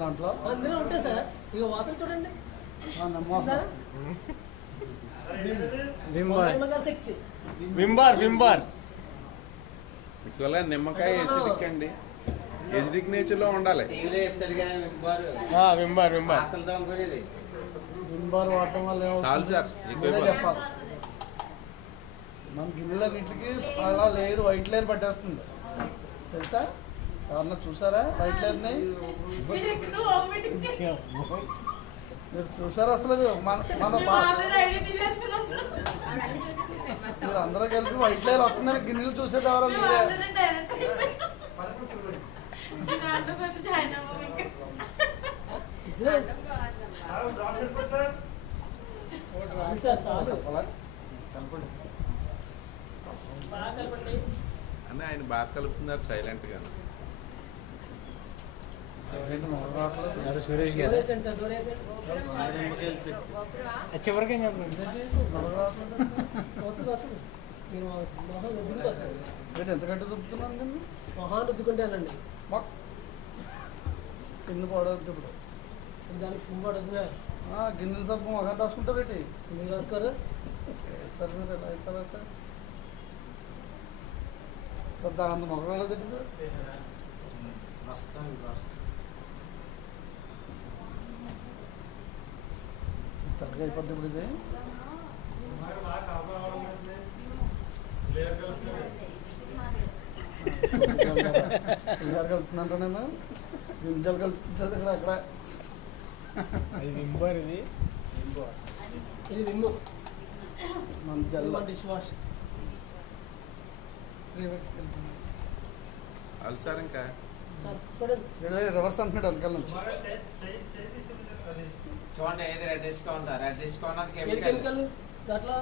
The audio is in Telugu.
దాంట్లో అందులో ఉంటాయి సార్. ఇక వాసన చూడండి. శక్తి వింబార్ నిమ్మకాయ ఎసిడిక్ అండి. ఎసిడిక్ నేచర్ లో ఉండాలి. వింబార్ వాడటం వల్ల చాలు సార్. చెప్పాలి మన గిన్నెలన్నింటికి అలా లేయర్ వైట్ లేయర్ పట్టేస్తుంది తెలుసా? ఎవరన్నా చూసారా వైట్ లేయర్ని? మీరు చూసారా అసలు? మన మీరు అందరూ కలిపి వైట్ లేయర్ వస్తుందని గిన్నెలు చూసేది ఎవరో మీరే. అని ఆయన బాగా కలుపుతున్నారు సైలెంట్ గా. సురేష్ గారు చివరికి ఎంత గట్టి దుబ్బుతున్నాను నేను మొహాన్ని రుద్దుకుంటానండి. స్కిన్ పడవద్దు ఇప్పుడు దానికి స్కిన్ పడుతుంది. గిన్నెల సబ్బు మొఖాన్ని రాసుకుంటారేంటి? మీరు రాసుకోరు సార్ మీరు ఎలా అవుతారా సార్? సార్ దాని అంత మొఖం ఎలా తింటుంది? త్వరగా అయిపోద్ది ఇప్పుడు ఇది. కలుపుతున్నాను నేను గింజలు కలుపుతుంది ఇక్కడ అక్కడ. ఇది విమ్ము మన Jal dish wash reverse sir ఇంకా చూడండి రివర్స్ అంటున్నాడు వెనకాల నుంచి. చూడండి ఏది రెడ్ డిస్కౌంట్ కెమికల్ అట్లా